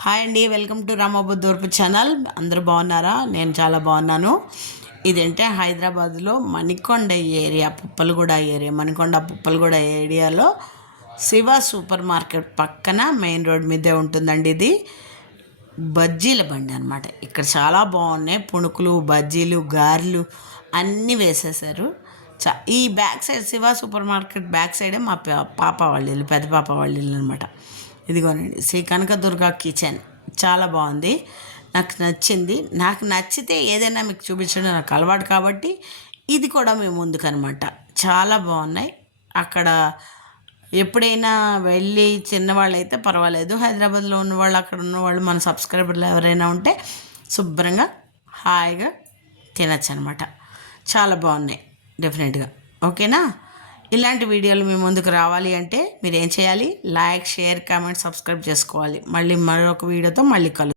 Hi అండి, welcome to రామబుద్ధూర్పు channel. అందరూ బాగున్నారా? నేను చాలా బాగున్నాను. ఇదంటే హైదరాబాద్లో మణికొండ ఏరియా, పుప్పలగూడ ఏరియా, మణికొండ పుప్పలగూడ ఏరియాలో శివ సూపర్ మార్కెట్ పక్కన మెయిన్ రోడ్ మీదే ఉంటుందండి. ఇది బజ్జీల బండి అనమాట. ఇక్కడ చాలా బాగున్నాయి. పుణుకులు, బజ్జీలు, గారెలు అన్నీ వేసేసారు. ఈ back side Shiva super market back సైడే మా పాప వాళ్ళ ఇల్లు, పెద్ద పాప వాళ్ళ ఇల్లు అనమాట. ఇదిగోనండి, శ్రీ కనకదుర్గ కిచెన్. చాలా బాగుంది, నాకు నచ్చింది. నాకు నచ్చితే ఏదైనా మీకు చూపించడం నాకు అలవాటు కాబట్టి ఇది కూడా మీ ముందుకనమాట. చాలా బాగున్నాయి. అక్కడ ఎప్పుడైనా వెళ్ళి చిన్నవాళ్ళు అయితే పర్వాలేదు, హైదరాబాద్లో ఉన్నవాళ్ళు, అక్కడ ఉన్నవాళ్ళు, మన సబ్స్క్రైబర్లు ఎవరైనా ఉంటే శుభ్రంగా హాయిగా తినచ్చు అనమాట. చాలా బాగున్నాయి డెఫినెట్గా. ఓకేనా? ఇలాంటి వీడియోలు మీ ముందుకు రావాలి అంటే మీరు ఏం చేయాలి? లైక్, షేర్, కామెంట్, సబ్స్క్రైబ్ చేసుకోవాలి. మళ్ళీ మరొక వీడియోతో మళ్ళీ కలుద్దాం.